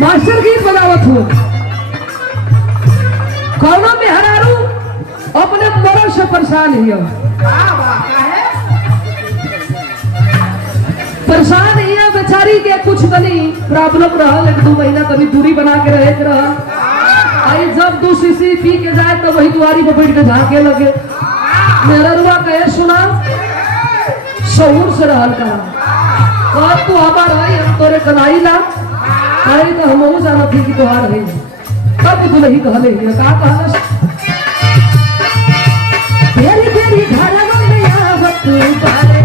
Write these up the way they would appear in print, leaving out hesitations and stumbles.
Master गीत बजावत हूँ। कौनो में हरारू अपने मरण से परेशान ही परेशान ही है बेचारी के कुछ तनी प्रॉब्लम रहा, एक 2 महीना तनी दूरी बना के रहे रहा। आई जब 2 शीशी पी के जाए तो वही दुआरी पर बैठ के झांके लगे। मेरा रुआ कहे सुना शऊर से रहल कहा तू हमार भाई हम तोरे कलाई ला अरे तो हम जाना थी कि तुहार है तब दुलही कहले का कहला तेरी तेरी घर में आवत बारे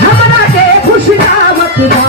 हमरा के खुशी आवत बा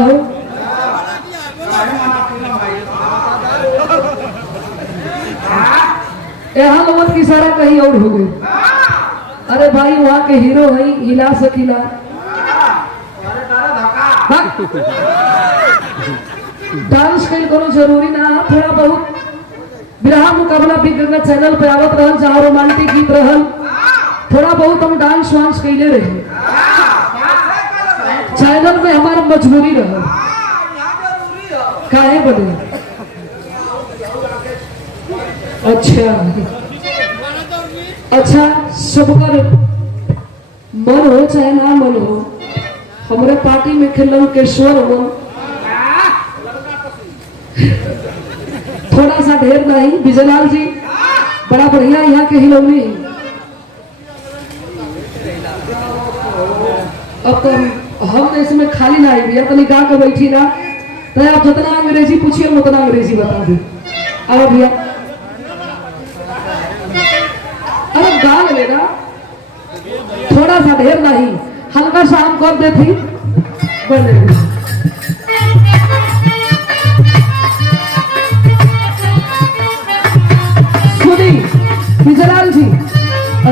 हो यहाँ मोहम्मद की सारा कहीं और हो गई। अरे भाई वहाँ के हीरो है हिला सकीला डांस कहीं करो जरूरी ना थोड़ा बहुत विरहा मुकाबला भी गंगा चैनल पे आवत रहल जहाँ रोमांटिक गीत रहल थोड़ा बहुत हम डांस वांस कैले रहे चैनल में हमारा मजबूरी रहा काहे बने। अच्छा सबकर मन हो चाहे ना मन हो हमारे पार्टी में खेल के स्वर मन थोड़ा सा ढेर नहीं विजयलाल जी बड़ा बढ़िया यहाँ के हिलौनी अब तो हम इसमें खाली ना आई तो निकाल के बैठी ना तो आप जितना अंग्रेजी पूछिए उतना अंग्रेजी बता दी। अब भैया अरे गाल लेना थोड़ा सा ढेर नहीं हल्का सा हम कर देती सुनी विजयलाल जी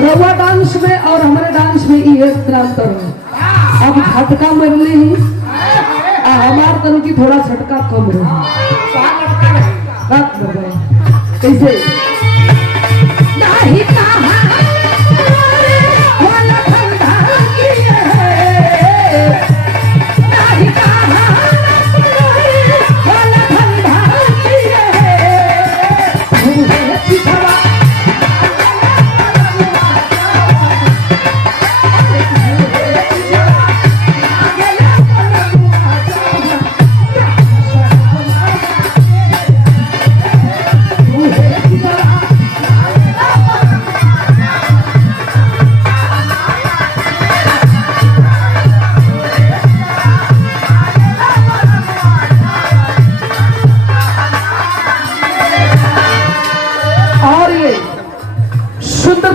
रवा डांस में और हमारे डांस में ये अंतर है। अब झटका मरले ही हमार तन की थोड़ा झटका कम रहा कैसे नहीं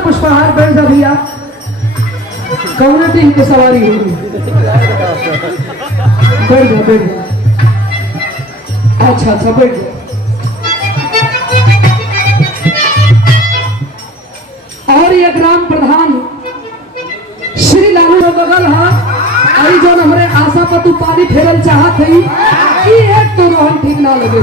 पुष्पहार बैठ जा भैया कम्युनिटी की सवारी होगी बैठ जा अच्छा बैठ जा और ये ग्राम प्रधान श्री लालू बगल है आई जो हमारे आशा पर तू पानी फेरल चाहत है एक तो रोहन ठीक ना लगे